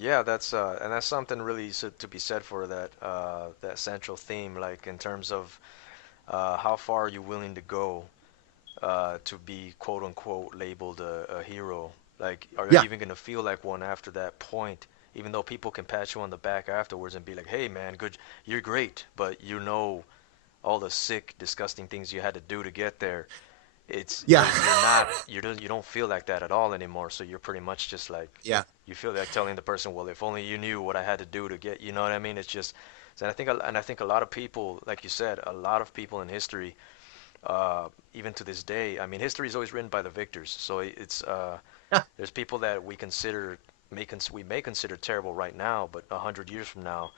Yeah, and that's something really to be said for that central theme, like in terms of how far are you willing to go to be quote unquote labeled a hero? Like, are you Yeah, even gonna feel like one after that point? Even though people can pat you on the back afterwards and be like, "Hey, man, good, you're great," but you know all the sick, disgusting things you had to do to get there. It's yeah, you're not you don't feel like that at all anymore. So you're pretty much just like yeah. you feel like telling the person, "Well, if only you knew what I had to do to get," you know what I mean? It's just, and I think a lot of people, like you said, a lot of people in history, even to this day, I mean, history is always written by the victors. So it's there's people that we may consider terrible right now, but 100 years from now,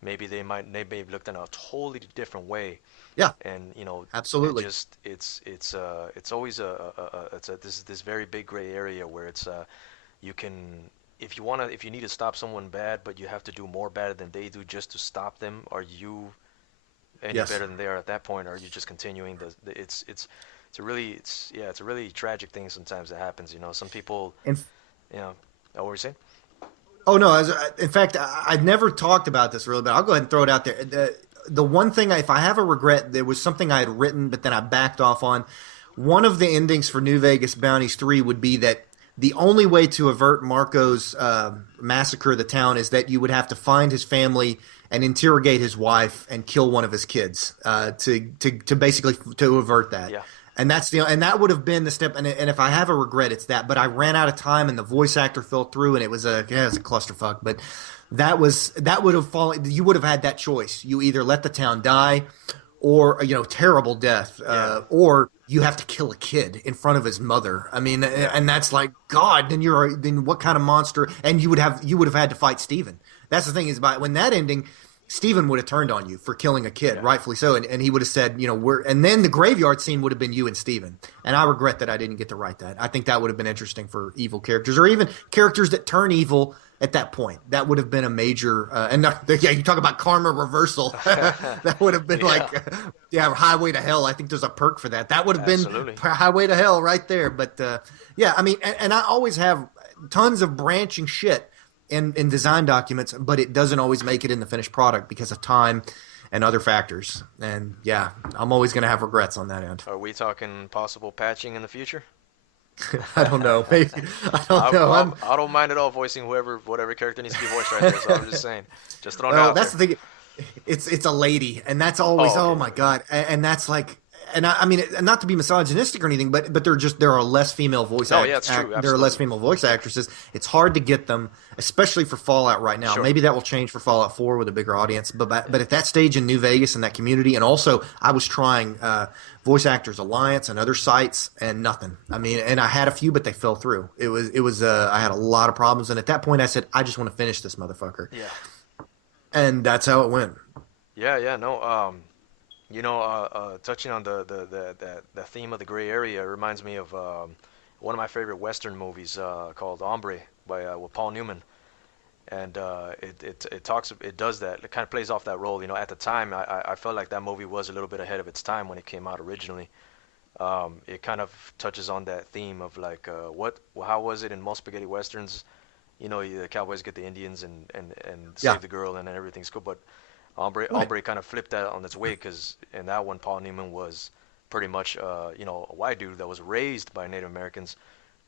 maybe they may have looked in a totally different way. Yeah, And it absolutely. just it's always it's a this very big gray area where it's you can, if you need to stop someone bad, but you have to do more bad than they do just to stop them, are you any Yes. better than they are at that point, or are you just continuing it's a really it's a really tragic thing sometimes that happens, some people, And you know what were you saying? oh no, in fact, I've never talked about this really, but I'll go ahead and throw it out there. The one thing, if I have a regret, there was something I had written, but then I backed off on. One of the endings for New Vegas Bounties 3 would be that the only way to avert Marco's massacre of the town is that you would have to find his family and interrogate his wife and kill one of his kids to basically to avert that. Yeah. And that would have been the step. And if I have a regret, it's that. But I ran out of time, and the voice actor fell through, and it was a clusterfuck. But that would have fallen. You would have had that choice. You either let the town die, or terrible death, Yeah. or you have to kill a kid in front of his mother. I mean, Yeah. and that's like God. Then what kind of monster? And you would have had to fight Steven. That's the thing is by when that ending, Steven would have turned on you for killing a kid, Yeah. rightfully so, and he would have said, we're, and then the graveyard scene would have been you and Steven. And I regret that I didn't get to write that. I think that would have been interesting for evil characters, or even characters that turn evil at that point. That would have been a major, yeah, you talk about karma reversal. That would have been Yeah. like, yeah, Highway to Hell. I think there's a perk for that. That would have been Absolutely. Highway to Hell right there. But yeah, I mean, and I always have tons of branching shit in design documents, but it doesn't always make it in the finished product because of time and other factors. And yeah, I'm always going to have regrets on that end. Are we talking possible patching in the future? I don't know. Maybe I don't know. I don't mind at all voicing whatever character needs to be voiced right there. So I'm just saying, just throwing it well, out that's there. the thing. It's a lady, and that's always Oh, oh okay. my god, and that's like. And I mean, not to be misogynistic or anything, but there are less female No, yeah, it's true. there are less Absolutely. female voice actresses. It's hard to get them, especially for Fallout right now. Sure. Maybe that will change for Fallout 4 with a bigger audience. But at that stage in New Vegas and that community, and also I was trying Voice Actors Alliance and other sites, and nothing. I mean, and I had a few, but they fell through. It was I had a lot of problems, and at that point I said I just want to finish this motherfucker, Yeah. and that's how it went. Yeah. Yeah. No. Touching on the theme of the gray area, it reminds me of one of my favorite Western movies called Hombre by with Paul Newman, and it does that. It kind of plays off that role. At the time, I felt like that movie was a little bit ahead of its time when it came out originally. It kind of touches on that theme of like how was it in most spaghetti westerns? The cowboys get the Indians and Yeah, save the girl, and then everything's cool. But Hombre, right. Hombre kind of flipped that on its way because in that one, Paul Newman was pretty much, a white dude that was raised by Native Americans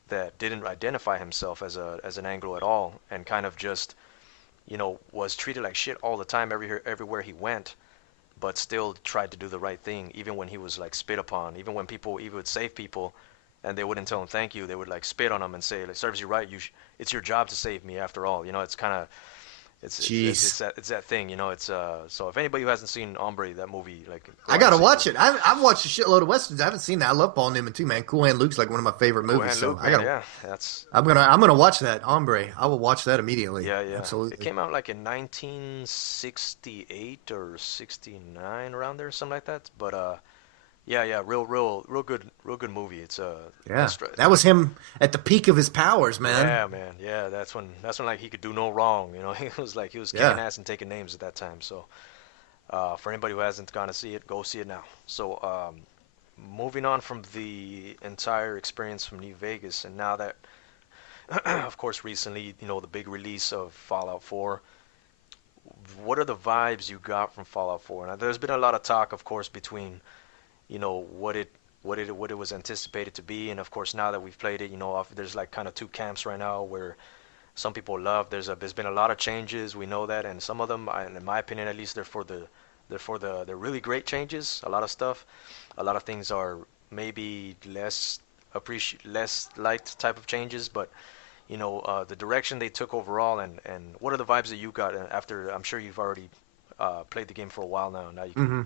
that didn't identify himself as an Anglo at all, and kind of just, was treated like shit all the time everywhere he went, but still tried to do the right thing, even when he was like spit upon, even when people even would save people, and they wouldn't tell him thank you, they would like spit on him and say, "It serves you right. It's your job to save me after all." It's kind of Jeez. it's that thing, It's so if anybody who hasn't seen Ombre, that movie, like go I out and gotta see it. watch it. I've watched a shitload of westerns. I haven't seen that. I love Paul Newman too, man. Cool Hand Luke's like one of my favorite Cool movies. Hand So Luke, I man, gotta. yeah, that's I'm gonna watch that Hombre. I will watch that immediately. yeah. It Absolutely. came out like in 1968 or 69 around there, something like that. But yeah, real good movie. It's Yeah, that was him at the peak of his powers, man. yeah, man, yeah. That's when like he could do no wrong. He was like he was kicking Yeah. ass and taking names at that time. So for anybody who hasn't gone to see it, go see it now. So moving on from the entire experience from New Vegas, and now that of course, recently, the big release of Fallout 4. What are the vibes you got from Fallout 4? Now, there's been a lot of talk, of course, between what it was anticipated to be, and of course, now that we've played it, there's like kind of two camps right now where some people love. There's been a lot of changes. We know that, and some of them, in my opinion, at least, they're really great changes. A lot of stuff, a lot of things are maybe less liked type of changes, but the direction they took overall, and what are the vibes that you got after? I'm sure you've already played the game for a while now. Now you can. Hmm.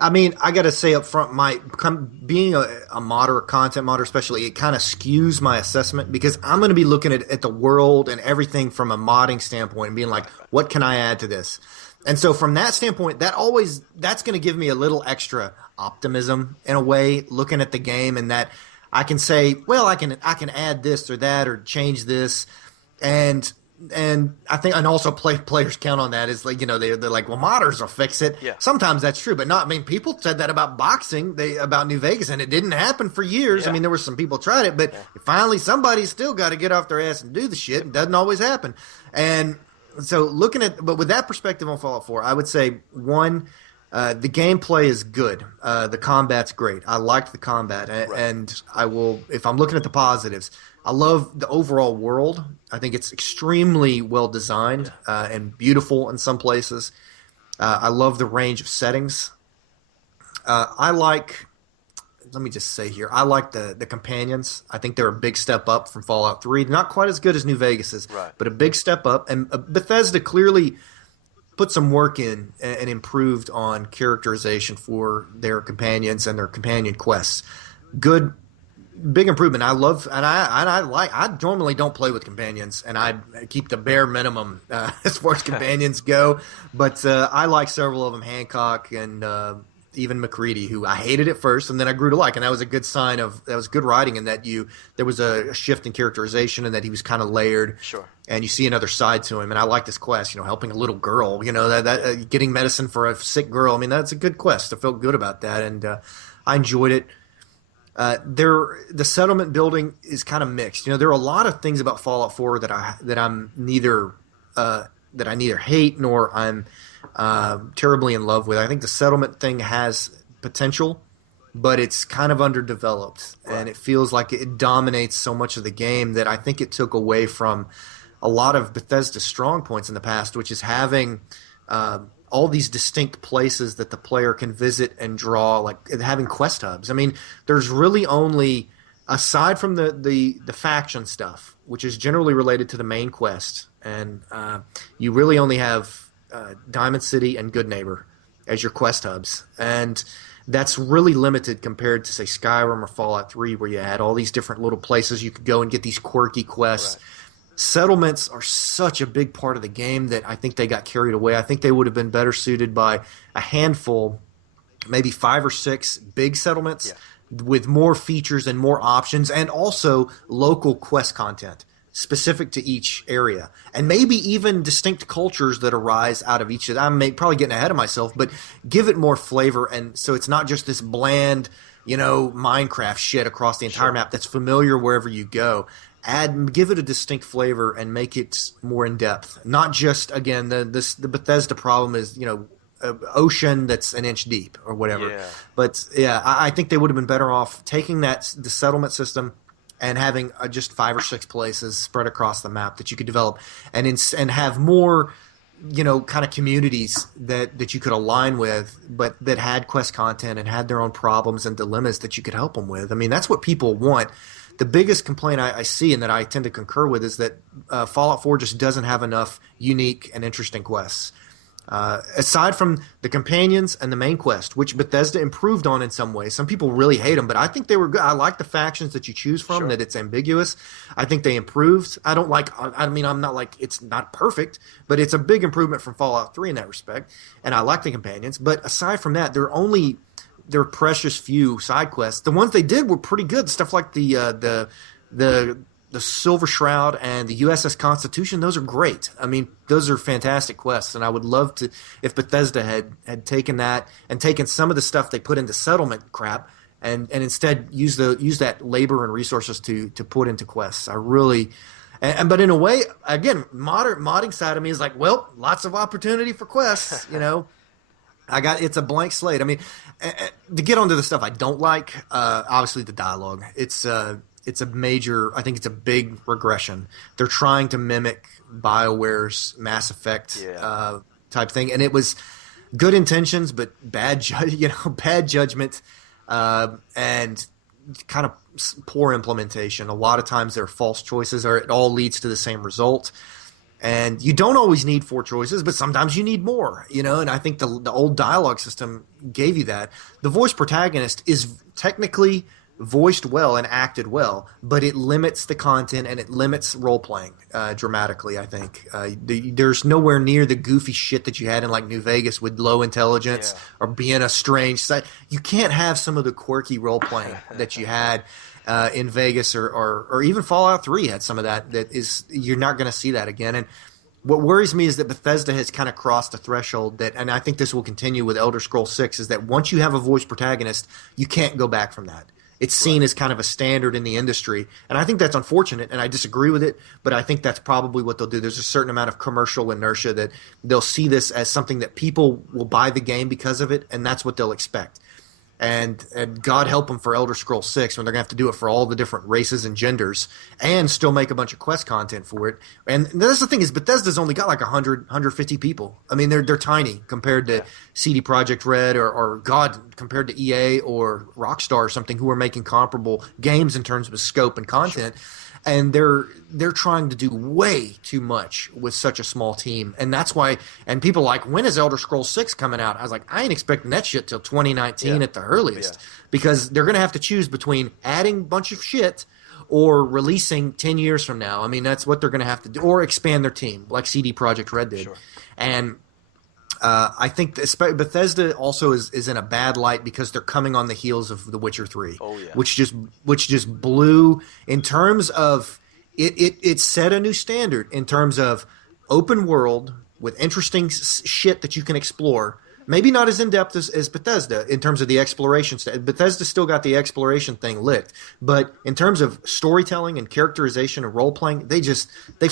I mean, I got to say up front, being a moderate content modder, especially, it kind of skews my assessment because I'm going to be looking at the world and everything from a modding standpoint and being like, Right, right. what can I add to this? And so from that standpoint, that's going to give me a little extra optimism in a way, looking at the game, and that I can say, well, I can add this or that or change this, and I think, and also players count on that, is like, they're like, well, modders will fix it. Yeah, Sometimes that's true, but not. I mean, people said that about boxing, about New Vegas, and it didn't happen for years. I yeah, mean, there were some people tried it, but yeah. finally somebody's still got to get off their ass and do the shit. It doesn't always happen, and so but with that perspective on Fallout 4, I would say one. The gameplay is good. The combat's great. I liked the combat, Right. and I will. If I'm looking at the positives, I love the overall world. I think it's extremely well designed Yeah. and beautiful in some places. I love the range of settings. I like. Let me just say here, I like the companions. I think they're a big step up from Fallout 3. Not quite as good as New Vegas's, Right. but a big step up. And Bethesda clearly put some work in and improved on characterization for their companions and their companion quests. Good, big improvement. I love, I normally don't play with companions, and I keep the bare minimum as far as companions go. But I like several of them, Hancock and even McCready, who I hated at first, and then I grew to like, and that was a good sign of that was good writing, and that there was a shift in characterization, and that he was kind of layered, Sure. and you see another side to him. And I like this quest, helping a little girl, that getting medicine for a sick girl. I mean, that's a good quest. I felt good about that, and I enjoyed it. The settlement building is kind of mixed. There are a lot of things about Fallout 4 that I neither hate nor I'm terribly in love with. I think the settlement thing has potential, but it's kind of underdeveloped, and Right. it feels like it dominates so much of the game that I think it took away from a lot of Bethesda's strong points in the past, which is having all these distinct places that the player can visit and draw, like having quest hubs. I mean, there's really only, aside from the faction stuff, which is generally related to the main quest, and you really only have Diamond City and Good Neighbor as your quest hubs, and that's really limited compared to, say, Skyrim or Fallout 3, where you had all these different little places you could go and get these quirky quests. Right. Settlements are such a big part of the game that I think they got carried away. I think they would have been better suited by a handful, maybe 5 or 6 big settlements Yeah. with more features and more options, and also local quest content specific to each area, and maybe even distinct cultures that arise out of each of them. I'm probably getting ahead of myself, but give it more flavor, and so it's not just this bland, Minecraft shit across the entire Sure. map that's familiar wherever you go. Give it a distinct flavor and make it more in depth. Not just, again, the Bethesda problem is, ocean that's an inch deep or whatever. Yeah. But yeah, I think they would have been better off taking the settlement system and having just 5 or 6 places spread across the map that you could develop, and have more, kind of communities that you could align with, but that had quest content and had their own problems and dilemmas that you could help them with. I mean, that's what people want. The biggest complaint I see, and that I tend to concur with, is that Fallout 4 just doesn't have enough unique and interesting quests. Aside from the companions and the main quest, which Bethesda improved on in some ways. Some people really hate them, but I think they were good. I like the factions that you choose from, Sure. that it's ambiguous. I think they improved. I mean, I'm not like, it's not perfect, but it's a big improvement from Fallout 3 in that respect. And I like the companions. But aside from that, there are precious few side quests. The ones they did were pretty good. Stuff like the Silver Shroud and the USS Constitution, those are great. I mean, those are fantastic quests, and I would love to, if Bethesda had taken that and taken some of the stuff they put into settlement crap and instead use that labor and resources to put into quests. I really, but in a way, again, modern modding side of me is like, well, lots of opportunity for quests. It's a blank slate. I mean, to get onto the stuff I don't like, obviously the dialogue. It's a major. I think it's a big regression. They're trying to mimic BioWare's Mass Effect Yeah. type thing, and it was good intentions, but bad judgment, and kind of poor implementation. A lot of times they're false choices, or it all leads to the same result. And you don't always need four choices, but sometimes you need more, And I think the old dialogue system gave you that. The voice protagonist is technically voiced well and acted well, but it limits the content and it limits role playing dramatically. I think there's nowhere near the goofy shit that you had in like New Vegas with low intelligence Yeah. or being a strange site. You can't have some of the quirky role playing that you had in Vegas or even Fallout 3 had some of that. That is, you're not going to see that again. And what worries me is that Bethesda has kind of crossed a threshold that, and I think this will continue with Elder Scrolls 6, is that once you have a voice protagonist, you can't go back from that. It's seen Right. as kind of a standard in the industry, and I think that's unfortunate, and I disagree with it, but I think that's probably what they'll do. There's a certain amount of commercial inertia that they'll see this as something that people will buy the game because of it, and that's what they'll expect. And God help them for Elder Scrolls 6 when they're going to have to do it for all the different races and genders and still make a bunch of quest content for it. And that's the thing is Bethesda's only got like 150 people. I mean, they're tiny compared to CD Projekt Red or God, compared to EA or Rockstar or something who are making comparable games in terms of scope and content. And they're trying to do way too much with such a small team, and that's why. And people are like, when is Elder Scrolls 6 coming out? I was like, I ain't expecting that shit till 2019 Yeah. at the earliest, Yeah. because they're going to have to choose between adding a bunch of shit or releasing 10 years from now. I mean, that's what they're going to have to do, or expand their team like CD Projekt Red did. Sure. And I think Bethesda also is in a bad light because they're coming on the heels of The Witcher 3, Oh, yeah. which just blew in terms of it set a new standard in terms of open world with interesting shit that you can explore. Maybe not as in depth as Bethesda in terms of the exploration. Bethesda still got the exploration thing licked, but in terms of storytelling and characterization and role playing, they've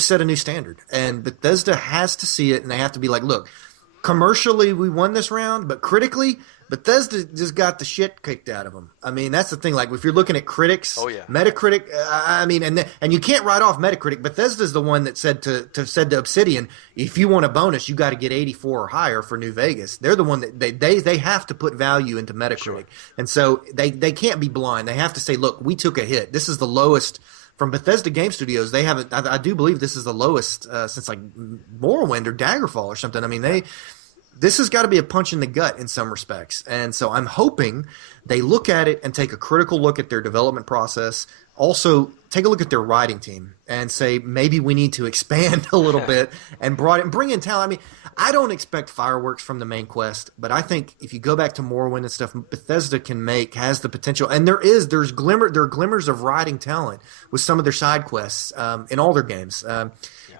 set a new standard. And Bethesda has to see it, and they have to be like, look. Commercially, we won this round, but critically, Bethesda just got the shit kicked out of them. I mean, that's the thing. Like, if you're looking at critics, Oh, yeah. Metacritic, I mean, and you can't write off Metacritic. Bethesda's the one that said to Obsidian, if you want a bonus, you got to get 84 or higher for New Vegas. They're the one that they have to put value into Metacritic, Sure. and so they can't be blind. They have to say, look, we took a hit. This is the lowest. From Bethesda Game Studios, they haven't. I do believe this is the lowest since like Morrowind or Daggerfall or something. I mean, this has got to be a punch in the gut in some respects, and so I'm hoping they look at it and take a critical look at their development process. Also, take a look at their writing team and say maybe we need to expand a little bit and bring in talent. I mean, I don't expect fireworks from the main quest, but I think if you go back to Morrowind and stuff, Bethesda has the potential, and there are glimmers of writing talent with some of their side quests in all their games.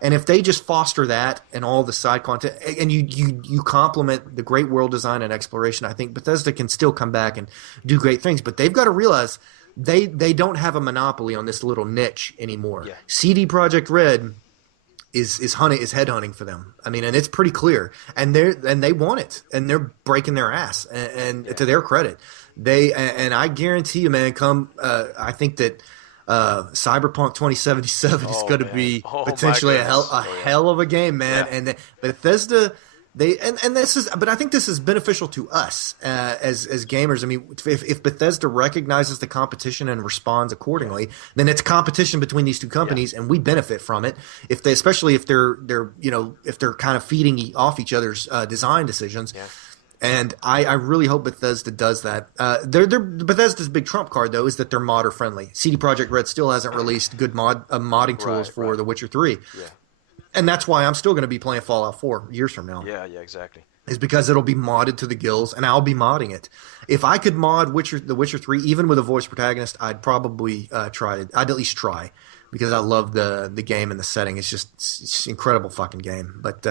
And if they just foster that and all the side content, and you complement the great world design and exploration, I think Bethesda can still come back and do great things. But they've got to realize they don't have a monopoly on this little niche anymore. Yeah. CD Projekt Red is headhunting for them. I mean, and it's pretty clear, and they want it, and they're breaking their ass. And to their credit, and I guarantee you, man, I think that. Cyberpunk 2077 is Oh, going to man. be Oh, my potentially a goodness. hell of a game, man. Yeah. And Bethesda, but I think this is beneficial to us as gamers. I mean, if Bethesda recognizes the competition and responds accordingly, then it's competition between these two companies, and we benefit from it. Especially if they're kind of feeding off each other's design decisions. Yeah. And I really hope Bethesda does that. Bethesda's big trump card, though, is that they're modder friendly. CD Projekt Red still hasn't released good modding tools for right. The Witcher 3. Yeah. And that's why I'm still going to be playing Fallout 4 years from now. Yeah, exactly. Is because it'll be modded to the gills, and I'll be modding it. If I could mod The Witcher 3, even with a voice protagonist, I'd probably try it. I'd at least try. because I love the game and the setting. It's incredible fucking game. But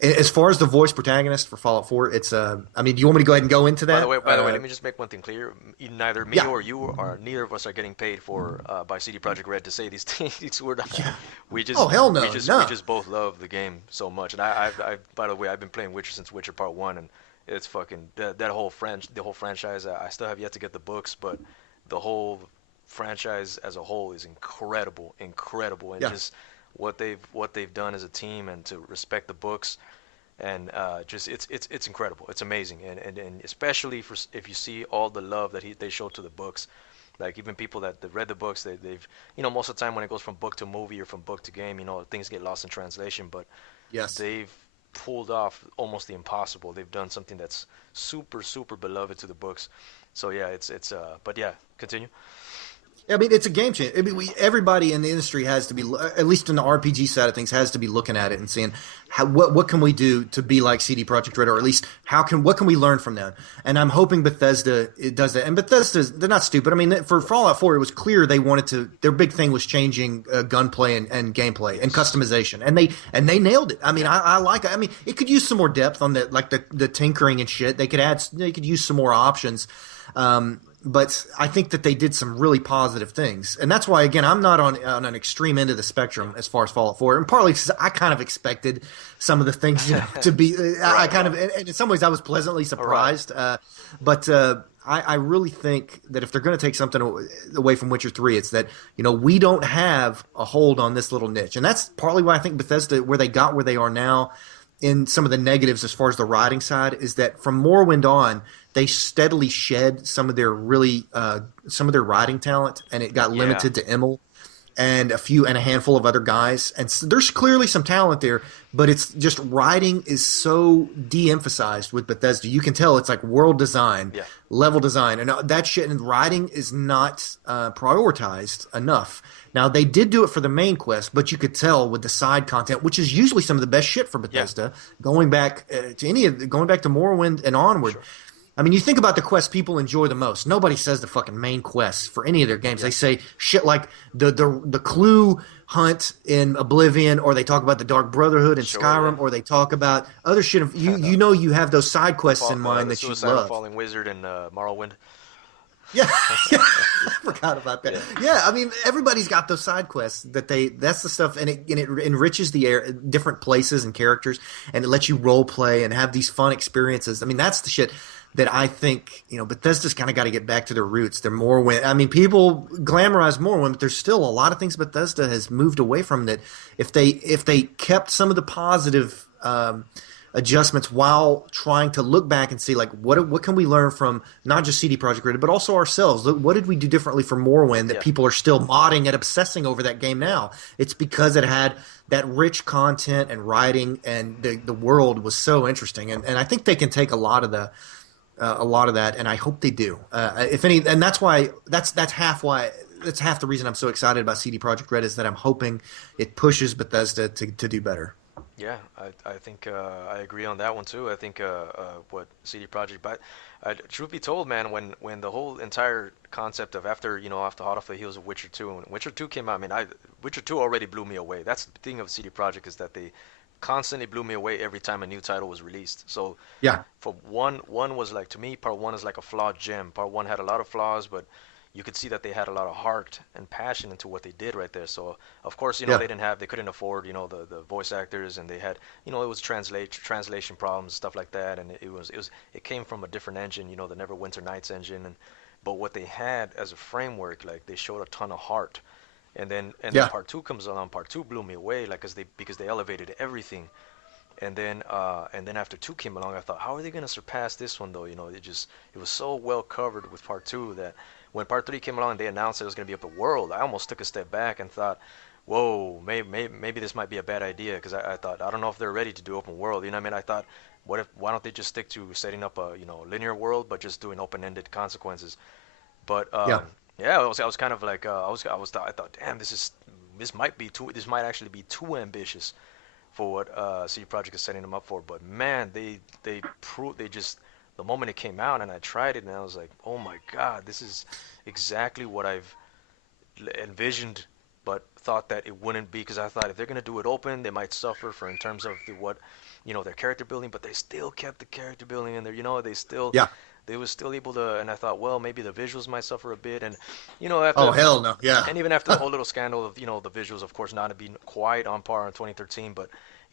as far as the voice protagonist for Fallout 4, it's I mean, do you want me to go ahead and go into that? By the way, let me just make one thing clear. Neither me Yeah, or you or neither of us are getting paid for by CD Projekt Red to say these things. We're not. yeah. We Oh just hell we no, just we no. just both love the game so much. And by the way, I've been playing Witcher since Witcher Part One, and it's fucking that whole the whole franchise. I still have yet to get the books, but the whole franchise as a whole is incredible, incredible, and Yeah. just what they've done as a team and to respect the books and just it's incredible. It's amazing, and especially for if you see all the love that they show to the books, like even people that read the books, they've most of the time when it goes from book to movie or from book to game, things get lost in translation, but Yes. they've pulled off almost the impossible. They've done something that's super super beloved to the books. So yeah, it's but yeah, continue. I mean, it's a game changer. I mean, everybody in the industry has to be, at least in the RPG side of things, has to be looking at it and saying, what can we do to be like CD Projekt Red, or at least what can we learn from them? And I'm hoping Bethesda it does that. And they're not stupid. I mean, for Fallout 4, it was clear they wanted to. Their big thing was changing gunplay and gameplay and Yes. customization, and they nailed it. I mean, Yeah. I like it. I mean, it could use some more depth on the tinkering and shit. They could use some more options. But I think that they did some really positive things, and that's why again I'm not on an extreme end of the spectrum as far as Fallout 4, and partly because I kind of expected some of the things to be. I Right. kind of, and in some ways, I was pleasantly All right. surprised. But I really think that if they're going to take something away from Witcher 3, it's that we don't have a hold on this little niche, and that's partly why I think Bethesda, where they are now, in some of the negatives as far as the writing side, is that from Morrowind on, they steadily shed some of their writing talent, and it got Yeah. limited to Emil and a handful of other guys. And so there's clearly some talent there, but it's just writing is so de-emphasized with Bethesda. You can tell it's like world design, Yeah. level design, and that shit. And writing is not prioritized enough. Now they did do it for the main quest, but you could tell with the side content, which is usually some of the best shit for Yeah. Bethesda, going back to Morrowind and onward. Sure. I mean, you think about the quests people enjoy the most. Nobody says the fucking main quests for any of their games. Yeah. They say shit like the clue hunt in Oblivion, or they talk about the Dark Brotherhood in Sure. Yeah. Skyrim, or they talk about other shit. You have those side quests in mind The that you suicidal love. falling wizard in Morrowind. Yeah, yeah, I forgot about that. Yeah. Yeah, I mean, everybody's got those side quests that's the stuff, and it enriches the air, different places and characters, and it lets you role play and have these fun experiences. I mean, that's the shit that I think Bethesda's kind of got to get back to their roots. They're Morrowind. I mean, people glamorize Morrowind, but there's still a lot of things Bethesda has moved away from that. If they kept some of the positive adjustments while trying to look back and see like what can we learn from not just CD Projekt Red but also ourselves. Look, what did we do differently for Morrowind that Yeah. people are still modding and obsessing over that game now? It's because it had that rich content and writing, and the world was so interesting, and I think they can take a lot of that, and I hope they do. If any, and that's half the reason I'm so excited about CD Projekt Red, is that I'm hoping it pushes Bethesda to do better. Yeah, I think I agree on that one too. I think what CD Projekt, but truth be told, man, when the whole entire concept of after hot off the heels of Witcher 2, when Witcher 2 came out, I mean, Witcher 2 already blew me away. That's the thing of CD Projekt, is that they constantly blew me away every time a new title was released. So Yeah, for one was like, to me, part one is like a flawed gem. Part one had a lot of flaws, but you could see that they had a lot of heart and passion into what they did right there. So of course, yeah, they couldn't afford, the voice actors, and they had, it was translation problems, stuff like that, and it came from a different engine, the Neverwinter Nights engine, but what they had as a framework, like they showed a ton of heart. And then yeah. part two comes along. Part two blew me away, like, because they elevated everything. And then after two came along, I thought, how are they gonna surpass this one though? It was so well covered with part two that when part three came along and they announced it was gonna be open world, I almost took a step back and thought, whoa, maybe this might be a bad idea, because I thought, I don't know if they're ready to do open world. You know what I mean? I thought, why don't they just stick to setting up a linear world, but just doing open-ended consequences? But Yeah. yeah, I was kind of like, I thought, damn, this might actually be too ambitious for what CD Projekt is setting them up for. But man, they just, the moment it came out and I tried it, and I was like, oh my god, this is exactly what I've envisioned but thought that it wouldn't be, because I thought if they're gonna do it open, they might suffer for in terms of their character building, but they still kept the character building in there. Yeah. They was still able to, and I thought, well, maybe the visuals might suffer a bit, and after Oh hell no. Yeah. and even after the whole little scandal of the visuals, of course, not being quite on par in 2013, but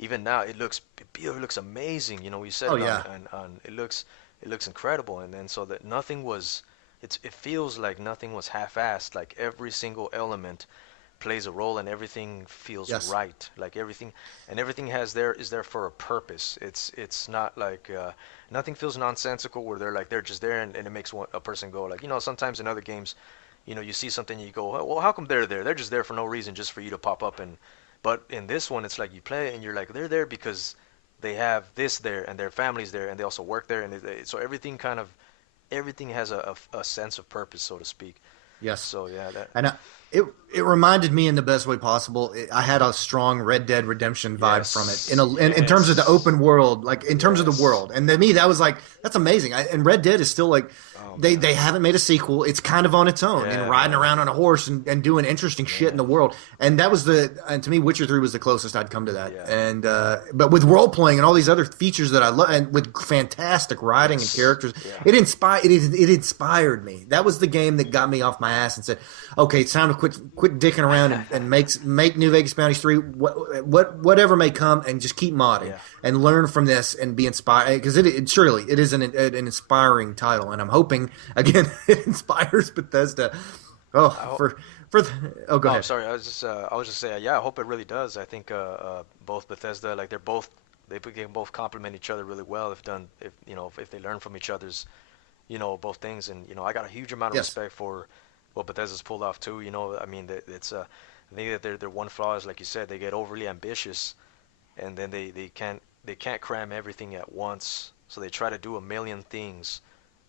even now it looks amazing. We said Oh it yeah. on it looks incredible, and then so that nothing was it feels like nothing was half-assed. Like every single element plays a role, and everything feels Yes. right. Like everything is there for a purpose. It's not like nothing feels nonsensical where they're just there, and it makes a person go like, sometimes in other games, you see something and you go, well, how come they're there? They're just there for no reason, just for you to pop up. And but in this one, it's like you play and you're like, they're there because they have this there, and their families there, and they also work there, and so everything has a sense of purpose, so to speak. Yes. So yeah, that And it reminded me in the best way possible. I had a strong Red Dead Redemption vibe from it yes, in terms of the yes, open world, like in terms of the yes. world. And to me, that was like that's amazing. And Red Dead is still like Oh they man, haven't made a sequel. It's kind of on its own and yeah, riding man, around on a horse and doing interesting shit in man, the world. And that was and to me, Witcher 3 was the closest I'd come to that. yeah, And but with role playing and all these other features that I love, and with fantastic writing and yes, characters, yeah, it inspired me. That was the game that got me off my ass and said, okay, it's time to quit dicking around and make New Vegas Bounties 3 whatever may come, and just keep modding yeah. and learn from this and be inspired, because it surely it is an inspiring title, and I'm hoping again it inspires Bethesda. Oh, I hope. oh, go Oh, ahead. sorry. I was just saying. Yeah, I hope it really does. I think both Bethesda, like they can both complement each other really well if they learn from each other's, both things. And I got a huge amount of Yes, respect for what Bethesda's pulled off too. I mean, I think that their one flaw is, like you said, they get overly ambitious, and then they can't cram everything at once. So they try to do a million things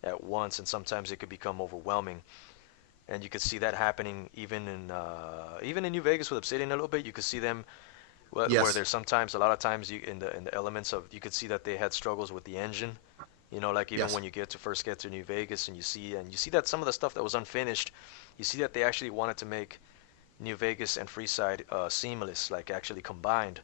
at once, and sometimes it could become overwhelming. And you could see that happening even in New Vegas with Obsidian a little bit. You could see them where yes, there's sometimes a lot of times in the elements of, you could see that they had struggles with the engine. Like even yes, when you first get to New Vegas, and you see that some of the stuff that was unfinished, you see that they actually wanted to make New Vegas and Freeside seamless, like actually combined.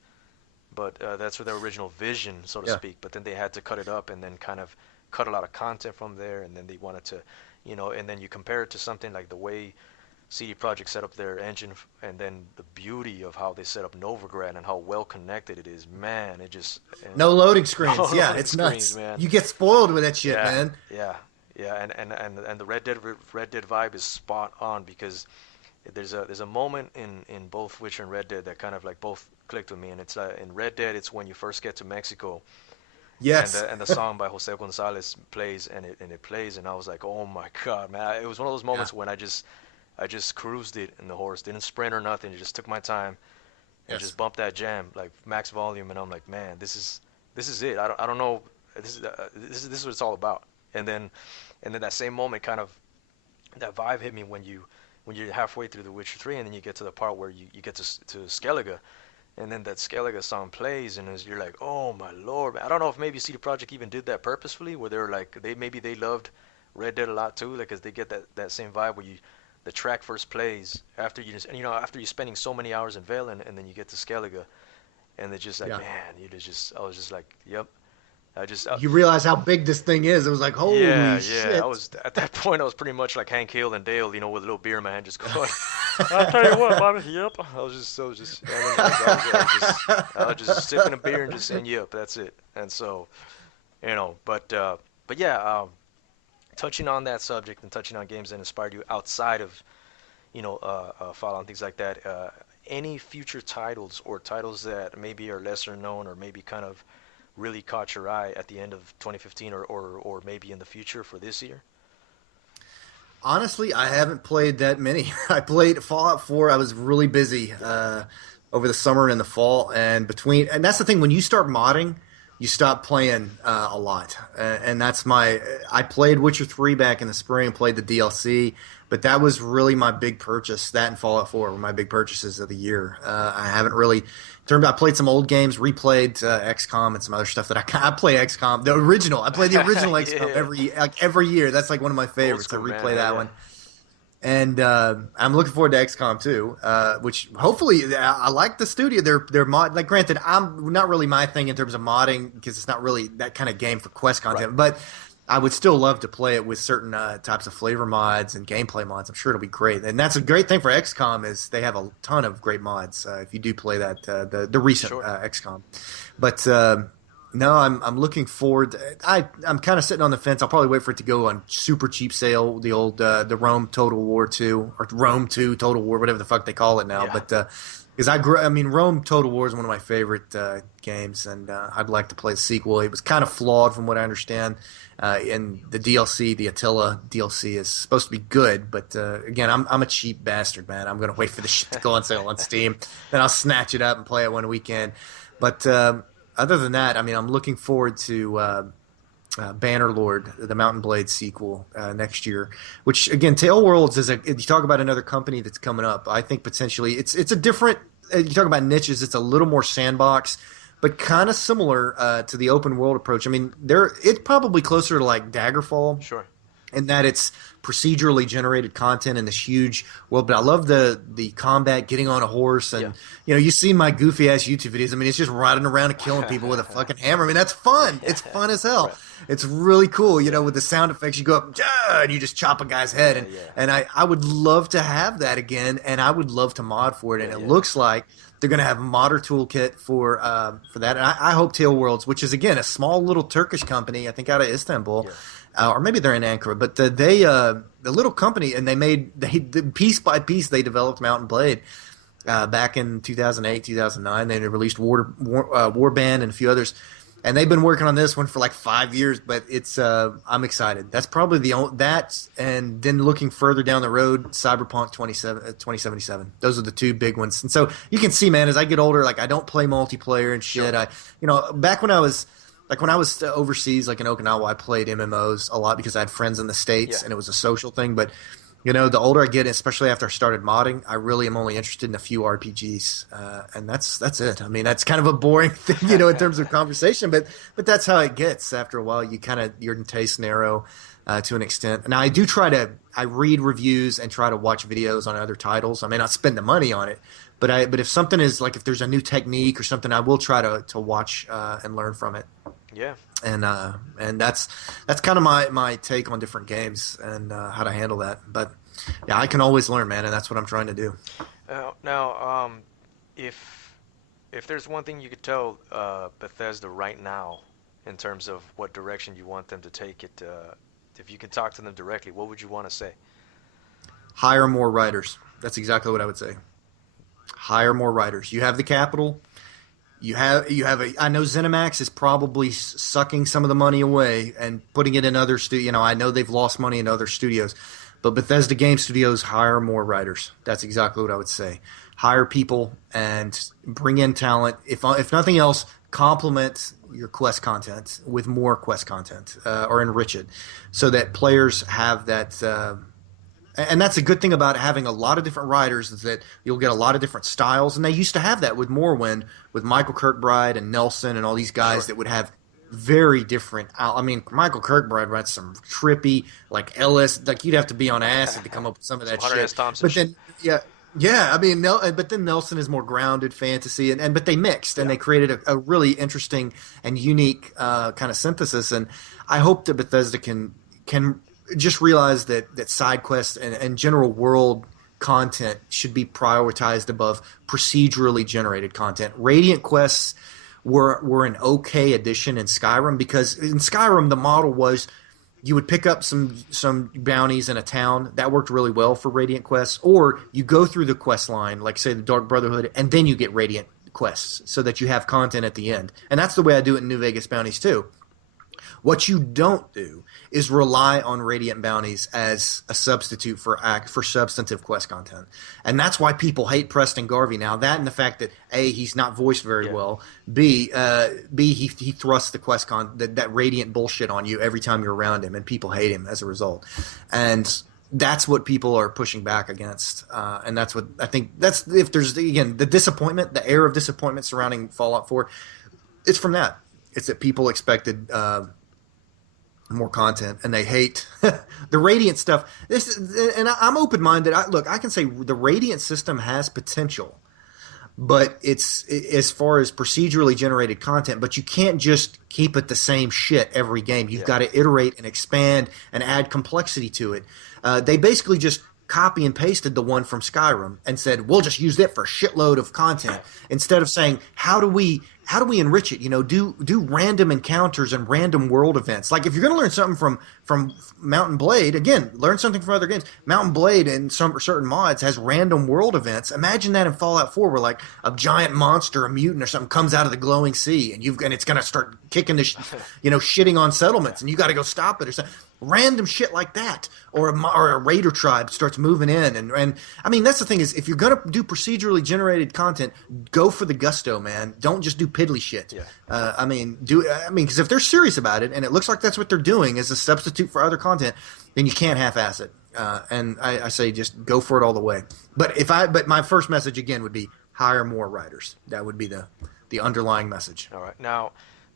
But that's their original vision, so to yeah, speak. But then they had to cut it up and then kind of cut a lot of content from there, and then they wanted to, and then you compare it to something like the way CD Projekt set up their engine, and then the beauty of how they set up Novigrad and how well connected it is. Man, it just no loading no screens. Yeah, loading it's screens, nuts. man. You get spoiled with that shit, Yeah, man. yeah, yeah, and the Red Dead vibe is spot on, because there's a moment in both Witcher and Red Dead that kind of like both clicked with me, and it's in Red Dead, it's when you first get to Mexico, and Yes. the song by Jose Gonzalez plays, and it plays, and I was like, oh my God, man! It was one of those Yeah. moments when I just cruised it in the horse, didn't sprint or nothing, just took my time and Yes. just bumped that jam like max volume, and I'm like, man, this is it. I don't know, this is what it's all about. And then that same moment, kind of that vibe hit me when you're halfway through The Witcher 3, and then you get to the part where you get to Skellige, and then that Skellige song plays, and you're like, oh my lord, man. I don't know if maybe CD Projekt even did that purposefully, where they're like, they loved Red Dead a lot too, like, 'cause they get that same vibe where the track first plays after after you're spending so many hours in Valen, and then you get to Skellige, and it's just like, Yeah. man, I was just like, yep. I just You realize how big this thing is. It was like, Yeah, holy yeah. I shit. was at that point. I was pretty much like Hank Hill and Dale, with a little beer in my hand, just going. I'll tell you what, Bobby. Yep. I was just sipping a beer and just saying, "Yep, that's it." And so, but yeah, touching on that subject and touching on games that inspired you outside of, Fallout and things like that. Any future titles or titles that maybe are lesser known, or maybe kind of really caught your eye at the end of 2015, or maybe in the future for this year? Honestly, I haven't played that many. I played Fallout 4. I was really busy over the summer and the fall, and that's the thing. When you start modding, you stop playing a lot, and that's my. I played Witcher 3 back in the spring, played the DLC, but that was really my big purchase. That and Fallout 4 were my big purchases of the year. I haven't really turned. I played some old games, replayed XCOM and some other stuff that I play XCOM, the original. I play the original XCOM Yeah, every year. That's like one of my old favorites. I school man. replay Hell that yeah. one. And I'm looking forward to XCOM too, which hopefully I like the studio. They're mod. Like, granted, I'm not really my thing in terms of modding because it's not really that kind of game for quest Right. content. But I would still love to play it with certain types of flavor mods and gameplay mods. I'm sure it'll be great. And that's a great thing for XCOM is they have a ton of great mods if you do play that the recent Sure. XCOM. But no, I'm looking forward. I'm kind of sitting on the fence. I'll probably wait for it to go on super cheap sale. The old the Rome Total War 2 or Rome 2 Total War, whatever the fuck they call it now. Yeah. But because I mean, Rome Total War is one of my favorite games, and I'd like to play the sequel. It was kind of flawed from what I understand. And the DLC, the Attila DLC, is supposed to be good, but again, I'm a cheap bastard, man. I'm gonna wait for the shit to go on sale on Steam, then I'll snatch it up and play it one weekend. But other than that, I mean, I'm looking forward to Bannerlord, the Mountain Blade sequel next year. Which again, Tail Worlds is you talk about another company that's coming up. I think potentially it's a different. You talk about niches. It's a little more sandbox, but kind of similar to the open world approach. I mean, it's probably closer to like Daggerfall Sure. in that it's procedurally generated content in this huge world. But I love the combat, getting on a horse, Yeah. and you see my goofy ass YouTube videos. I mean, it's just riding around and killing people with a fucking hammer. I mean, that's fun. It's fun as hell. Right. It's really cool. With the sound effects, you go up and you just chop a guy's head, Yeah. and Yeah. I would love to have that again, and I would love to mod for it. And Yeah. it Yeah. looks like they're going to have a modder toolkit for that. And I hope Tail Worlds, which is again a small little Turkish company, I think out of Istanbul, Yeah. or maybe they're in Ankara, but the little company, and piece by piece they developed Mountain Blade back in 2008, 2009. They released Warband and a few others, and they've been working on this one for like 5 years. But it's I'm excited. That's probably the only that, and then looking further down the road, Cyberpunk 2077. Those are the two big ones. And so you can see, man, as I get older, like I don't play multiplayer and shit. Sure. Back when I was overseas, like in Okinawa, I played MMOs a lot because I had friends in the Yeah. States and it was a social thing. But, the older I get, especially after I started modding, I really am only interested in a few RPGs. And that's it. I mean, that's kind of a boring thing, in terms of conversation, but that's how it gets. After a while, your tastes narrow to an extent. Now, I read reviews and try to watch videos on other titles. I may not spend the money on it, but if something is like, if there's a new technique or something, I will try to watch and learn from it. Yeah. And that's kind of my take on different games and how to handle that. But yeah, I can always learn, man, and that's what I'm trying to do. Now, if there's one thing you could tell Bethesda right now in terms of what direction you want them to take it, if you could talk to them directly, what would you want to say? Hire more writers. That's exactly what I would say. Hire more writers. You have the capital. I know ZeniMax is probably sucking some of the money away and putting it in other I know they've lost money in other studios, but Bethesda Game Studios, hire more writers. That's exactly what I would say. Hire people and bring in talent. If nothing else, complement your quest content with more quest content or enrich it so that players have that. And that's a good thing about having a lot of different writers is that you'll get a lot of different styles. And they used to have that with Morrowind, with Michael Kirkbride and Nelson and all these guys Sure. that would have very different. I mean, Michael Kirkbride writes some trippy, like Ellis, like you'd have to be on acid to come up with some of that Hunter shit. S. Thompson But then, yeah. Yeah, I mean, but then Nelson is more grounded fantasy, but they mixed and Yeah. they created a really interesting and unique kind of synthesis. And I hope that Bethesda can just realize that side quests and general world content should be prioritized above procedurally generated content. Radiant quests were an okay addition in Skyrim because in Skyrim the model was you would pick up some bounties in a town that worked really well for Radiant quests, or you go through the quest line, like say the Dark Brotherhood, and then you get Radiant quests so that you have content at the end. And that's the way I do it in New Vegas Bounties too. What you don't do is rely on Radiant Bounties as a substitute for substantive quest content, and that's why people hate Preston Garvey now. That and the fact that A, he's not voiced very Yeah. well. B, he thrusts the that Radiant bullshit on you every time you're around him, and people hate him as a result. And that's what people are pushing back against, and that's what I think. That's if there's again the disappointment, the air of disappointment surrounding Fallout 4. It's from that. It's that people expected more content, and they hate the Radiant stuff. And I'm open minded. Look, I can say the Radiant system has potential, but it's as far as procedurally generated content. But you can't just keep it the same shit every game. You've Yeah, got to iterate and expand and add complexity to it. They basically just copy and pasted the one from Skyrim and said we'll just use it for a shitload of content instead of saying how do we enrich it? Do random encounters and random world events. Like if you're going to learn something from Mountain Blade, again, learn something from other games. Mountain Blade and some certain mods has random world events. Imagine that in Fallout 4, where like a giant monster, a mutant or something, comes out of the glowing sea, and it's going to start kicking shitting on settlements, and you got to go stop it or something. Random shit like that, or a raider tribe starts moving in, and I mean that's the thing is if you're gonna do procedurally generated content, go for the gusto, man. Don't just do piddly shit. yeah, Because if they're serious about it, and it looks like that's what they're doing as a substitute for other content, then you can't half-ass it. And I say just go for it all the way. But my first message again would be hire more writers. That would be the underlying message. all right. Now,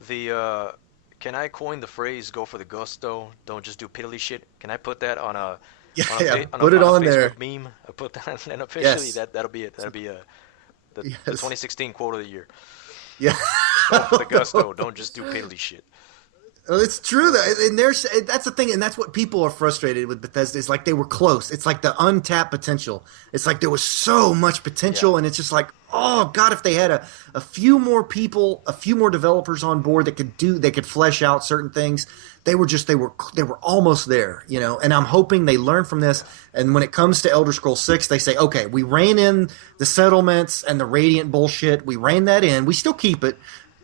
the can I coin the phrase "go for the gusto"? Don't just do piddly shit. Can I put that on a Yeah, on a, yeah. fa- Put it on a on there. Facebook meme? I put that, and officially Yes. that'll be it. That'll be the Yes. 2016 quote of the year. Yeah. Go for the gusto. Don't just do piddly shit. Well, it's true though, and that's the thing, and that's what people are frustrated with Bethesda. Is like they were close. It's like the untapped potential. It's like there was so much Yeah, potential, and it's just like, oh god, if they had a few more people, a few more developers on board they could flesh out certain things. They were almost there, And I'm hoping they learn from this. And when it comes to Elder Scrolls 6, they say, okay, we rein in the settlements and the Radiant bullshit. We rein that in. We still keep it,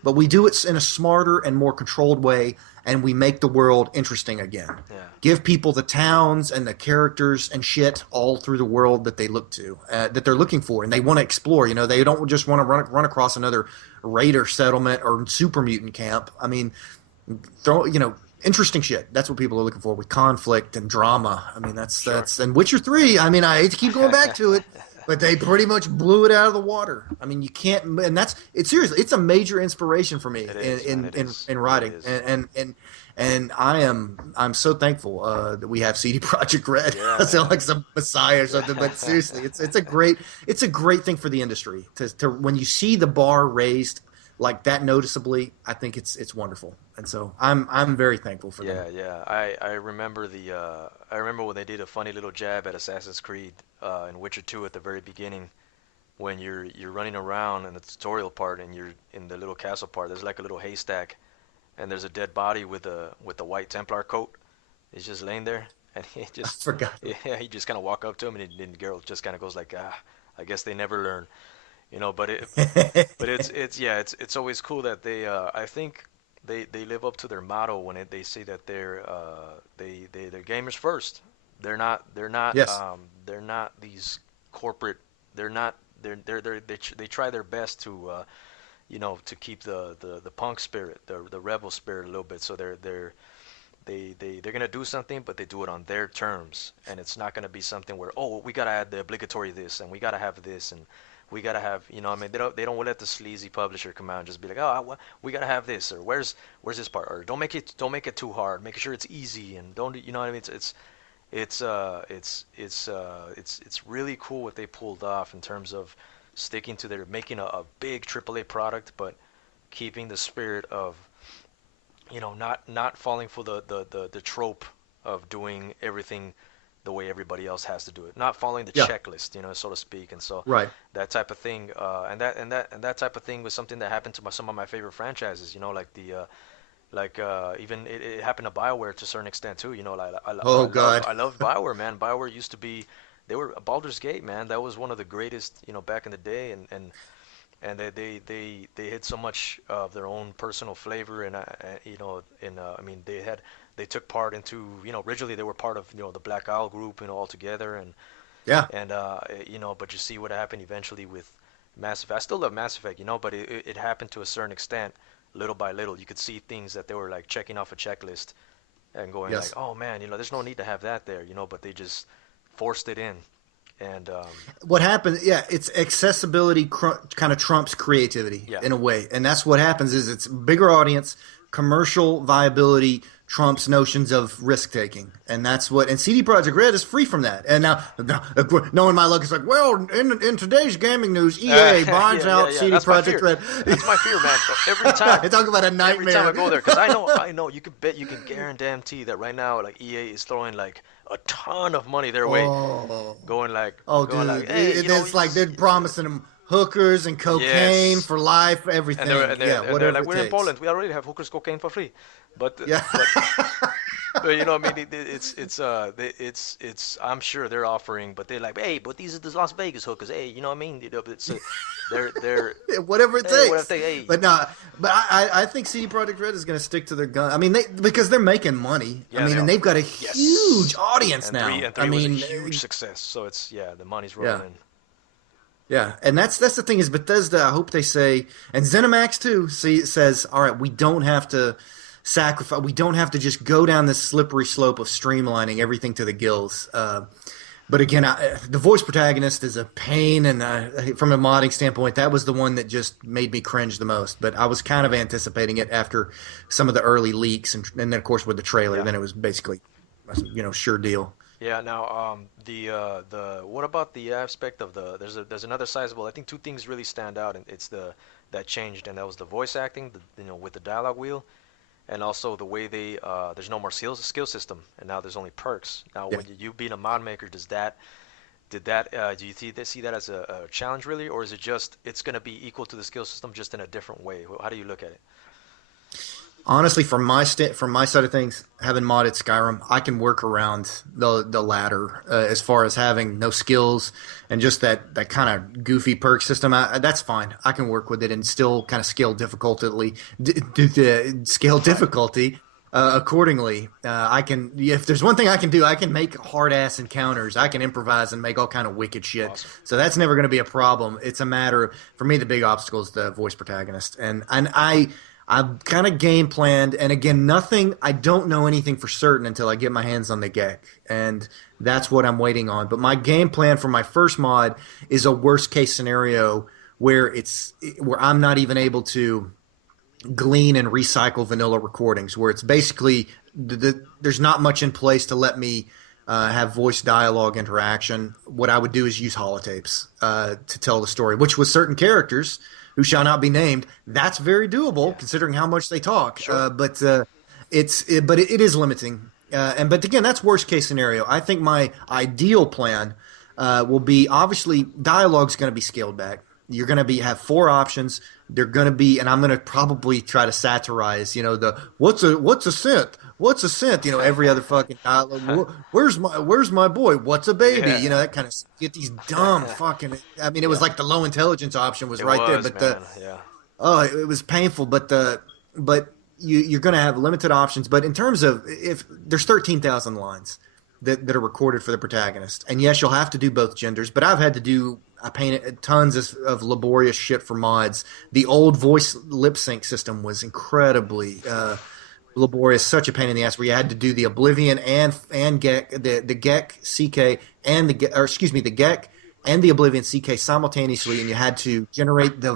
but we do it in a smarter and more controlled way, and we make the world interesting again. yeah, Give people the towns and the characters and shit all through the world that they look to, that they're looking for, and they want to explore. They don't just want to run across another raider settlement or super mutant camp. I mean, interesting shit. That's what people are looking for with conflict and drama. I mean, sure. and Witcher 3. I mean, I hate to keep going back to it, but they pretty much blew it out of the water. I mean, you can't, and it's seriously, it's a major inspiration for me It is, man. It is. in It really writing, is. and I'm so thankful that we have CD Projekt Red. Yeah, I sound man. like some messiah or something, but seriously, it's a great thing for the industry to when you see the bar raised like that noticeably. I think it's wonderful, and so I'm very thankful for them. Yeah, yeah. I remember when they did a funny little jab at Assassin's Creed in Witcher 2 at the very beginning when you're running around in the tutorial part and you're in the little castle part. There's like a little haystack and there's a dead body with a white Templar coat. He's just laying there and he I just forgot. yeah, he just kind of walk up to him and Geralt just kind of goes like, ah, I guess they never learn, but it's always cool that I think they live up to their motto when they say that they're gamers first. Yes. They're not these corporate. They're not they try their best to keep the punk spirit, the rebel spirit a little bit. So they're gonna do something, but they do it on their terms, and it's not gonna be something where, oh, we gotta add the obligatory this, and we gotta have this, and we gotta have, I mean, they don't let the sleazy publisher come out and just be like, oh, we gotta have this, or where's this part, or don't make it too hard, make sure it's easy, and don't, you know what I mean? It's really cool what they pulled off in terms of sticking to their making a big AAA product, but keeping the spirit of not falling for the trope of doing everything the way everybody else has to do it, not following the Yeah. checklist, so to speak. And so Right. that type of thing, and that type of thing was something that happened to some of my favorite franchises. Like even it happened to BioWare to a certain extent too. Oh God. I love BioWare, man. BioWare used to be, they were Baldur's Gate, man. That was one of the greatest, back in the day, and they had so much of their own personal flavor, and I mean they took part into, originally they were part of, the Black Isle group, all together, Yeah. but you see what happened eventually with Mass Effect. I still love Mass Effect, but it happened to a certain extent, little by little. You could see things that they were like checking off a checklist and going like, Yes. oh man, there's no need to have that there, but they just forced it in, and What happened? Yeah, it's accessibility kind of trumps creativity yeah, in a way, and that's what happens. Is it's bigger audience, commercial viability Trump's notions of risk taking, and that's what. And CD Projekt Red is free from that. And now, knowing my luck, it's like, well, in today's gaming news, EA buys Yeah, out yeah. CD That's my Projekt fear. Red. That's my fear, man. Every time, Talk about a every time I nightmare. go there, because I know, you can bet, you can guarantee that right now, like EA is throwing like a ton of money their way, Oh, going like, dude, hey, you know, it's like they're promising them hookers and cocaine yes, for life, and they're everything. and Yeah, they're and they're whatever like, it we're in takes. Poland, we already have hookers cocaine for free, but Yeah. but you know, I mean, it's. I'm sure they're offering, but they're like, hey, but these are the Las Vegas hookers. Hey, you know what I mean? You know, it's they're Whatever it hey, whatever takes. they hey, But no, but I think CD Projekt Red is going to stick to their gun. I mean, because they're making money. I yeah, they mean, and are. they've got a huge Yes, audience and three now. and I three was a mean, huge success. So it's yeah, the money's yeah, rolling in. yeah, and that's the thing is Bethesda. I hope they say, and ZeniMax too. Says, all right, we don't have to sacrifice. We don't have to just go down this slippery slope of streamlining everything to the gills. But again, the voice protagonist is a pain, and from a modding standpoint, that was the one that just made me cringe the most. But I was kind of anticipating it after some of the early leaks, and then of course with the trailer, Yeah. then it was basically, sure deal. Yeah. Now, the what about the aspect of there's another sizable. I think two things really stand out, and it's the that changed, and that was the voice acting, with the dialogue wheel, and also the way there's no more skill system, and now there's only perks. Now, Yeah. when you being a mod maker, do you see that as a challenge really, or is it just it's gonna be equal to the skill system just in a different way? How do you look at it? Honestly, from my side of things, having modded Skyrim, I can work around the ladder as far as having no skills and just that kind of goofy perk system. That's fine. I can work with it and still kind of scale Right. difficulty accordingly. I can if there's one thing I can do, I can make hard ass encounters. I can improvise and make all kind of wicked shit. Awesome. So that's never going to be a problem. It's a matter for me. The big obstacle is the voice protagonist, and I've kind of game planned, and again, nothing. I don't know anything for certain until I get my hands on the GEC, and that's what I'm waiting on. But my game plan for my first mod is a worst case scenario where I'm not even able to glean and recycle vanilla recordings, where it's basically there's not much in place to let me have voice dialogue interaction. What I would do is use holotapes to tell the story, which with certain characters who shall not be named, that's very doable Yeah. considering how much they talk. Sure. But it is limiting. But again, that's worst case scenario. I think my ideal plan will be obviously dialogue's going to be scaled back. You're going to have four options. They're going to be, and I'm going to probably try to satirize, the what's a synth? What's a synth? Every other fucking dialogue. Where's my boy? What's a baby? Yeah. That kind of get these dumb fucking. I mean, it was Yeah. like the low intelligence option was It right there, was, but man. Yeah. it was painful. But you're going to have limited options. But in terms of if there's 13,000 lines that are recorded for the protagonist, and yes, you'll have to do both genders. But I painted tons of laborious shit for mods. The old voice lip sync system was incredibly laborious, such a pain in the ass. Where you had to do the Oblivion and Gek, the Gek CK and the Gek and the Oblivion CK simultaneously, and you had to generate the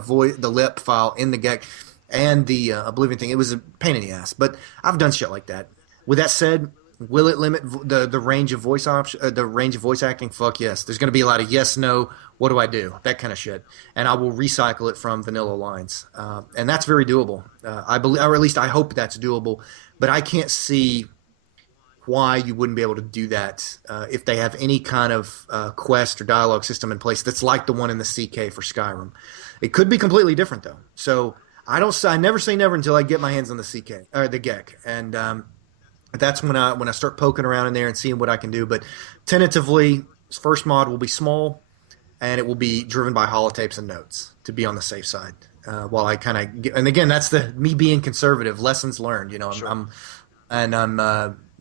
lip file in the Gek and the Oblivion thing. It was a pain in the ass, but I've done shit like that. With that said, will it limit the range of the range of voice acting? Fuck yes. There's going to be a lot of yes, no. What do I do? That kind of shit, and I will recycle it from vanilla lines, and that's very doable. I believe, or at least I hope that's doable. But I can't see why you wouldn't be able to do that if they have any kind of quest or dialogue system in place that's like the one in the CK for Skyrim. It could be completely different though. So I never say never until I get my hands on the CK or the GEC, and that's when I start poking around in there and seeing what I can do. But tentatively, first mod will be small, and it will be driven by holotapes and notes to be on the safe side. While I kind of, and again, that's the me being conservative. Lessons learned. Sure. I'm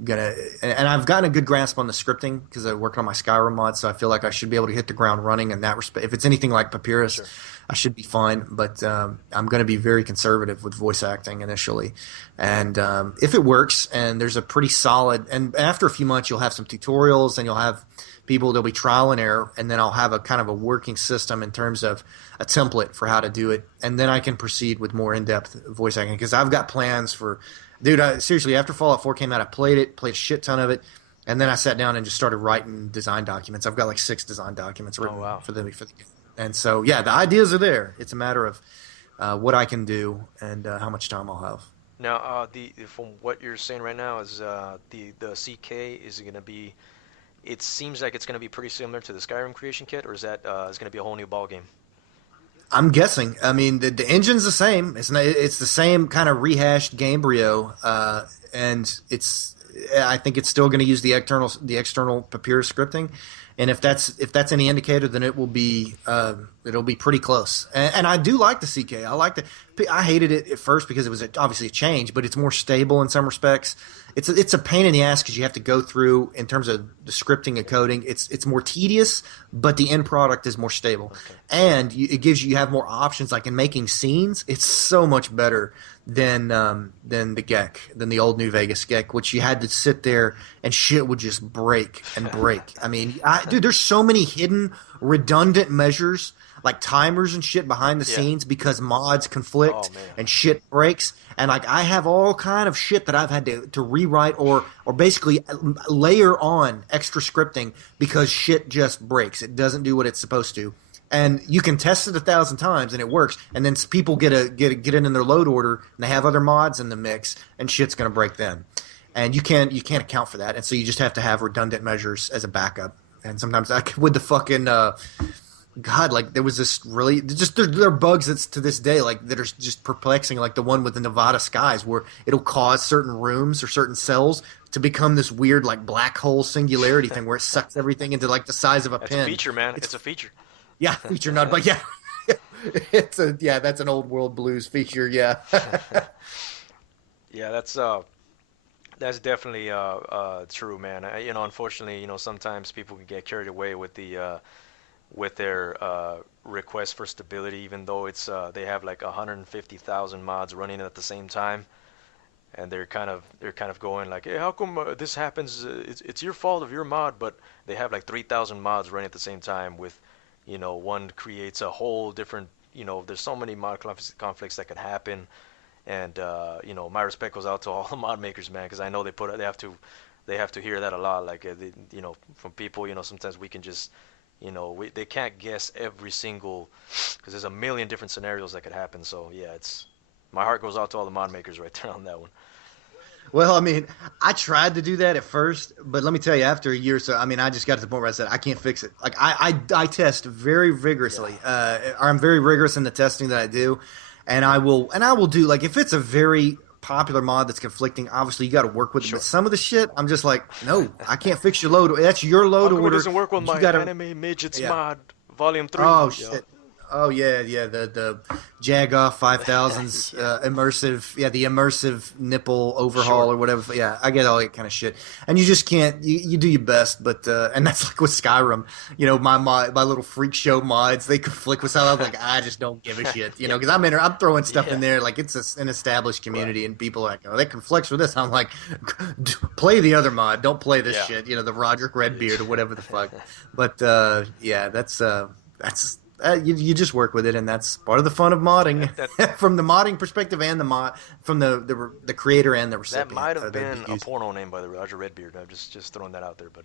gonna, and I've gotten a good grasp on the scripting because I work on my Skyrim mod, so I feel like I should be able to hit the ground running in that respect. If it's anything like Papyrus, Sure. I should be fine. But I'm going to be very conservative with voice acting initially, and if it works, and there's a pretty solid, and after a few months, you'll have some tutorials, and you'll have people. There'll be trial and error, and then I'll have a kind of a working system in terms of a template for how to do it, and then I can proceed with more in-depth voice acting because I've got plans for Dude, seriously, after Fallout 4 came out, I played it, played a shit ton of it, and then I sat down and just started writing design documents. I've got like 6 design documents Oh written wow. for the game. And so, yeah, the ideas are there. It's a matter of what I can do and how much time I'll have. Now, the from what you're saying right now is the CK is going to be. It seems like it's going to be pretty similar to the Skyrim creation kit, or is that is going to be a whole new ball game? I'm guessing. I mean, the engine's the same. It's not, it's the same kind of rehashed Gamebryo, and it's. I think it's still going to use the external Papyrus scripting, and if that's any indicator, then it'll be pretty close. And I do like the CK. I hated it at first because it was obviously a change, but it's more stable in some respects. It's a pain in the ass because you have to go through in terms of the scripting and coding. It's more tedious, but the end product is more stable, Okay. and it gives you have more options. Like in making scenes, it's so much better than the Gek, than the old New Vegas Gek, which you had to sit there and shit would just break and break. I mean, dude, there's so many hidden redundant measures like timers and shit behind the Yeah. scenes because mods Oh conflict man. and shit breaks. And like I have all kind of shit that I've had to rewrite or basically layer on extra scripting because shit just breaks. It doesn't do what it's supposed to. And you can test it 1,000 times and it works. And then people get it in their load order and they have other mods in the mix and shit's gonna break then. And you can't account for that. And so you just have to have redundant measures as a backup. And sometimes like with the fucking God, like there was this really just there are bugs that's to this day like that are just perplexing, like the one with the Nevada skies where it'll cause certain rooms or certain cells to become this weird like black hole singularity thing where it sucks everything into like the size of a That's a pin. feature, man. It's It's a feature. yeah, feature not, but yeah, that's an old world blues feature. Yeah, Yeah, that's definitely true, man. Unfortunately, sometimes people can get carried away with with their request for stability, even though it's they have like 150,000 mods running at the same time, and they're kind of going like, hey, how come this happens? It's your fault of your mod, but they have like 3,000 mods running at the same time with, one creates a whole different, there's so many mod conflicts that could happen, and my respect goes out to all the mod makers, man, because I know they have to hear that a lot, like from people, sometimes we can just they can't guess every single, because there's a million different scenarios that could happen. So yeah, it's my heart goes out to all the mod makers right there on that one. well, I mean, I tried to do that at first, but let me tell you, after a year or so, I mean, I just got to the point where I said I can't fix it. Like I test very Yeah, vigorously. I'm very rigorous in the testing that I do, and I will do like if it's a very popular mod that's conflicting. Obviously, you got to work with it, but sure. some of the shit, I'm just like, no, I can't fix your load. That's your How load come it order. doesn't work with You my got to, anime midgets yeah. mod volume 3? Oh Yeah. shit. Oh yeah, yeah. The Jagoff 5000s Yeah, immersive, yeah, the immersive nipple overhaul sure. or whatever. Yeah, I get all that kind of shit, and you just can't. You do your best, but and that's like with Skyrim. My little freak show mods they conflict with something. I'm like, I just don't give a shit, Yeah, because I'm throwing stuff in yeah, there like it's an established right. community, and people are like, oh, that conflicts with this. I'm like, play the other mod, don't play this Yeah. shit. The Roderick Redbeard It's or whatever the fuck. But yeah, that's you just work with it, and that's part of the fun of modding, that from the modding perspective and the mod from the creator and the that recipient might or have the been a user. porno name by the Roger Redbeard. I'm just throwing that out there, but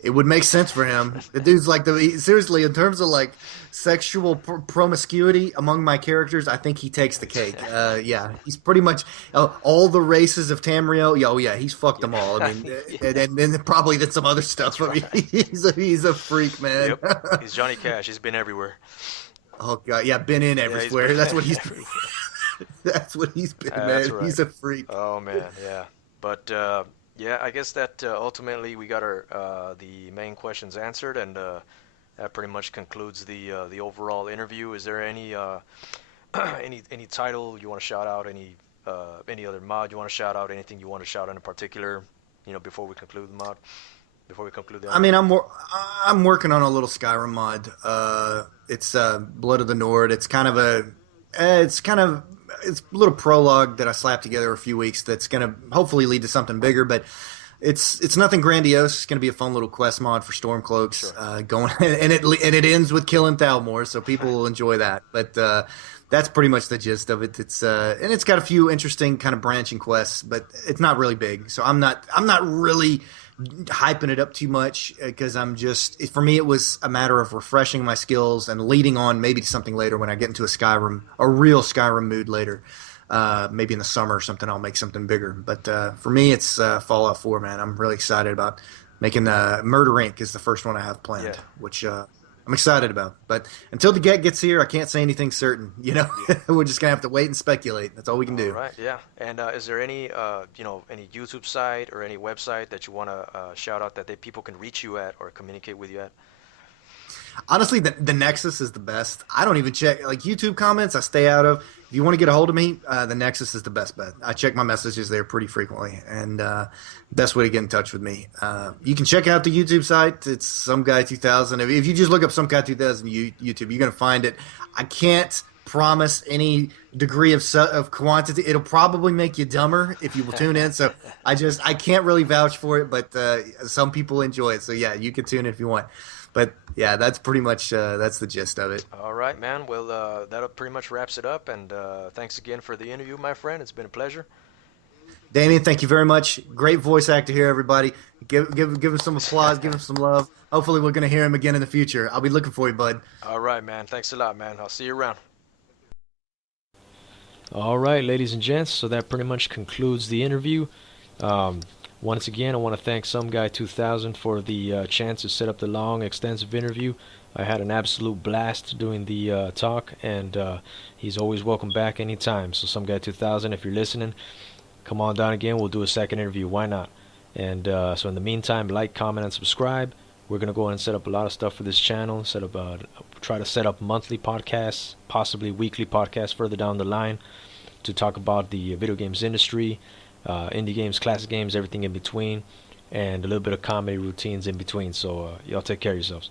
It would make sense for him. The dude's like seriously in terms of like sexual promiscuity among my characters. I think he takes the cake. Yeah, he's pretty much all the races of Tamriel. Yeah, oh yeah, he's fucked them all. I yeah. mean, Yeah, and then probably did some other stuff. that's I mean, right. he's a freak, man. Yep. He's Johnny Cash. He's been everywhere. Oh god, yeah, been in Yeah, he's been everywhere. That's what he's everywhere. that's what he's been, That's man. right. He's a freak. Oh man, yeah. But yeah, I guess that ultimately we got our the main questions answered, and that pretty much concludes the overall interview. Is there any any title you want to shout out? Any other mod you want to shout out? Anything you want to shout out in particular? Before we conclude the mod, before we conclude the I interview. mean, I'm working on a little Skyrim mod. It's Blood of the Nord. It's a little prologue that I slapped together a few weeks. That's gonna hopefully lead to something bigger, but it's nothing grandiose. It's gonna be a fun little quest mod for Stormcloaks. Sure. Going and it ends with killing Thalmor, so people will enjoy that. But that's pretty much the gist of it. It's and it's got a few interesting kind of branching quests, but it's not really big. So I'm not really hyping it up too much because I'm just for me it was a matter of refreshing my skills and leading on maybe to something later when I get into a real Skyrim mood later. Maybe in the summer or something, I'll make something bigger. But for me, it's Fallout 4, man. I'm really excited about making Murder Inc. is the first one I have Yeah. planned, which I'm excited about. But until the get gets here, I can't say anything certain. We're just gonna have to wait and speculate. That's all we can All do. right, yeah. And is there any, any YouTube site or any website that you want to shout out that people can reach you at or communicate with you at? Honestly, the Nexus is the best. I don't even check like YouTube comments. I stay out of. If you want to get a hold of me, the Nexus is the best bet. I check my messages there pretty frequently, and best way to get in touch with me. You can check out the YouTube site. It's Someguy 2000. If you just look up Someguy 2000 YouTube, you're gonna find it. I can't promise any degree of quantity. It'll probably make you dumber if you will tune in. So I can't really vouch for it, but some people enjoy it. So yeah, you can tune in if you want. But yeah, that's pretty much that's the gist of it. All right, man. Well, that pretty much wraps it up. And thanks again for the interview, my friend. It's been a pleasure. Damien, thank you very much. Great voice actor here, everybody. Give him some applause, give him some love. Hopefully, we're gonna hear him again in the future. I'll be looking for you, bud. All right, man. Thanks a lot, man. I'll see you around. All right, ladies and gents, so that pretty much concludes the interview. Um, Once again, I want to thank Someguy 2000 for the chance to set up the long, extensive interview. I had an absolute blast doing the talk, and he's always welcome back anytime. So Someguy 2000, if you're listening, come on down again. We'll do a second interview. Why not? And so in the meantime, like, comment, and subscribe. We're going to go ahead and set up a lot of stuff for this channel. Try to set up monthly podcasts, possibly weekly podcasts further down the line to talk about the video games industry, indie games, classic games, everything in between, and a little bit of comedy routines in between. So y'all take care of yourselves.